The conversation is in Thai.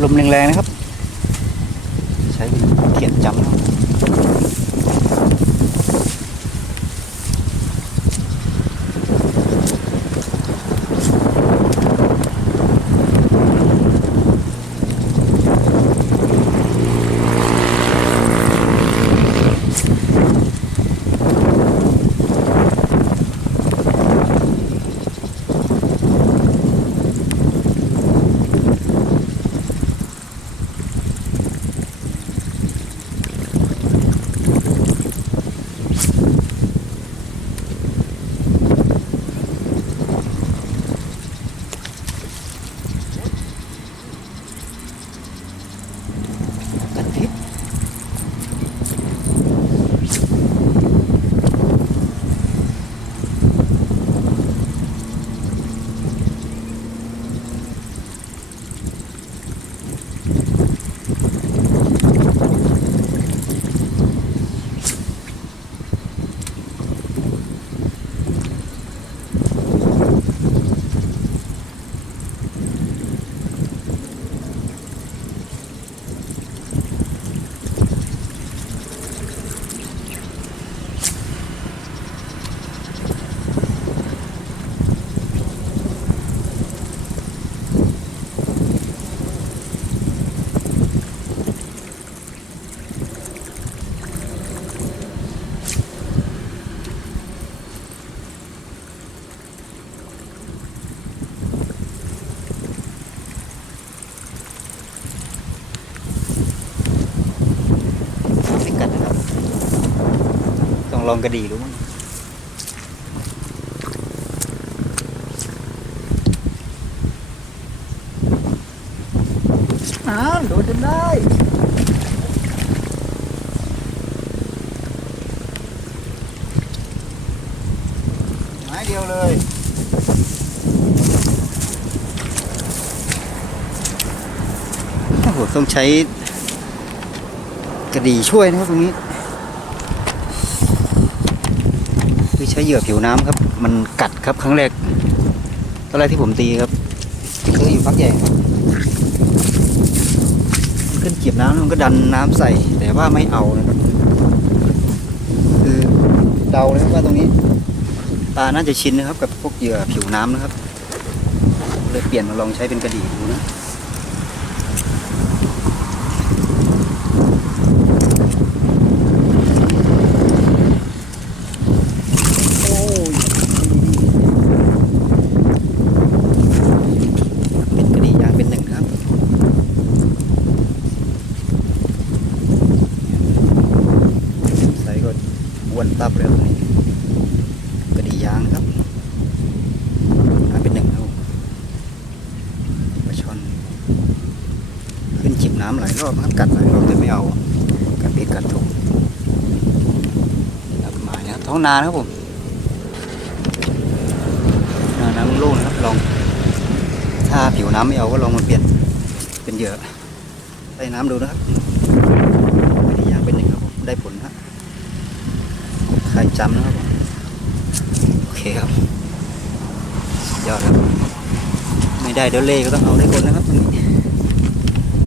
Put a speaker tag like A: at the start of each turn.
A: ลมแรงๆนะครับ ใช้เขียนจำครับ ลองกระดีรู้มั้งอ้าวโดนจนได้ไม้เดียวเลยโอ้โหต้องใช้กระดีช่วยนะครับตรงนี้ คือใช้เหยื่อผิวน้ำครับ มันกัดครับครั้งแรกตอนแรกที่ผมตีครับคืออยู่พักใหญ่มันขึ้นเกียบน้ำแล้วมันก็ดันน้ำใส่ แต่ว่าไม่เอานะครับ คือเดาเลยว่าตรงนี้ปลาน่าจะชินนะครับ กับพวกเหยื่อผิวน้ำนะครับเลยเปลี่ยนมาลองใช้เป็นกระดี่ดูนะ โอ้ยเป็นกระดียางเป็นหนึ่งครับ ใส่ก็อ้วน ตับเลยครับนี่กระดียางครับยางเป็นหนึ่งครับปลาช่อน ขึ้นจิบน้ำหลายรอบครับกัดหลายรอบแต่ไม่เอากัดเบ็ดกัดถุงครับมาแล้วท้องนานครับผมนาน้ำโล่งนะครับลอง ถ้าผิวน้ำไม่เอาก็ลองมาเปลี่ยนเป็นเหยื่อใต้น้ำดูนะครับไม่ได้ยางเป็นหนึ่งครับผมได้ผลครับ ใครจำนะครับ โอเคครับยอดครับ ไม่ได้เดี๋ยวเล่ก็ต้องเอาได้คนนะครับตรงนี้